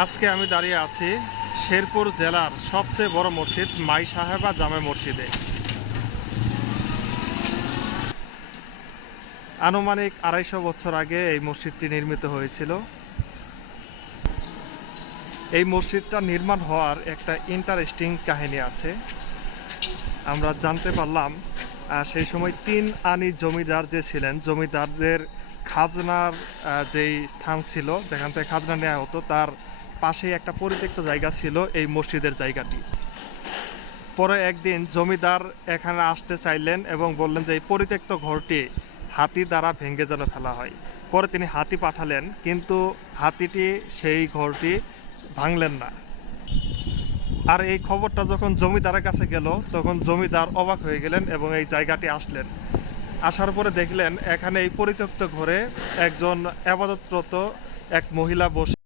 আজকে আমি দাঁড়িয়ে আছি শেরপুর জেলার সবচেয়ে বড় মসজিদ মাই সাহেবা জামে মসজিদে। আনুমানিক ২৫০ বছর আগে এই মসজিদটি নির্মিত হয়েছিল। এই মসজিদটা নির্মাণ হওয়ার একটা ইন্টারেস্টিং কাহিনী আছে। আমরা জানতে পারলাম সেই সময় ৩ আনি জমিদার যে ছিলেন, জমিদারদের খাজনার যেই স্থান ছিল, যেখান থেকে খাজনা নেওয়া হতো, তার পাশেই একটা পরিত্যক্ত জায়গা ছিল এই মসজিদের জায়গাটি। পরে একদিন জমিদার এখানে আসতে চাইলেন এবং বললেন যে এই পরিত্যক্ত ঘরটি হাতি দ্বারা ভেঙে যেন ফেলা হয়। পরে তিনি হাতি পাঠালেন, কিন্তু হাতিটি সেই ঘরটি ভাঙলেন না। আর এই খবরটা যখন জমিদারের কাছে গেল, তখন জমিদার অবাক হয়ে গেলেন এবং এই জায়গাটি আসলেন। আসার পরে দেখলেন এখানে এই পরিত্যক্ত ঘরে একজন ইবাদতরত এক মহিলা বসে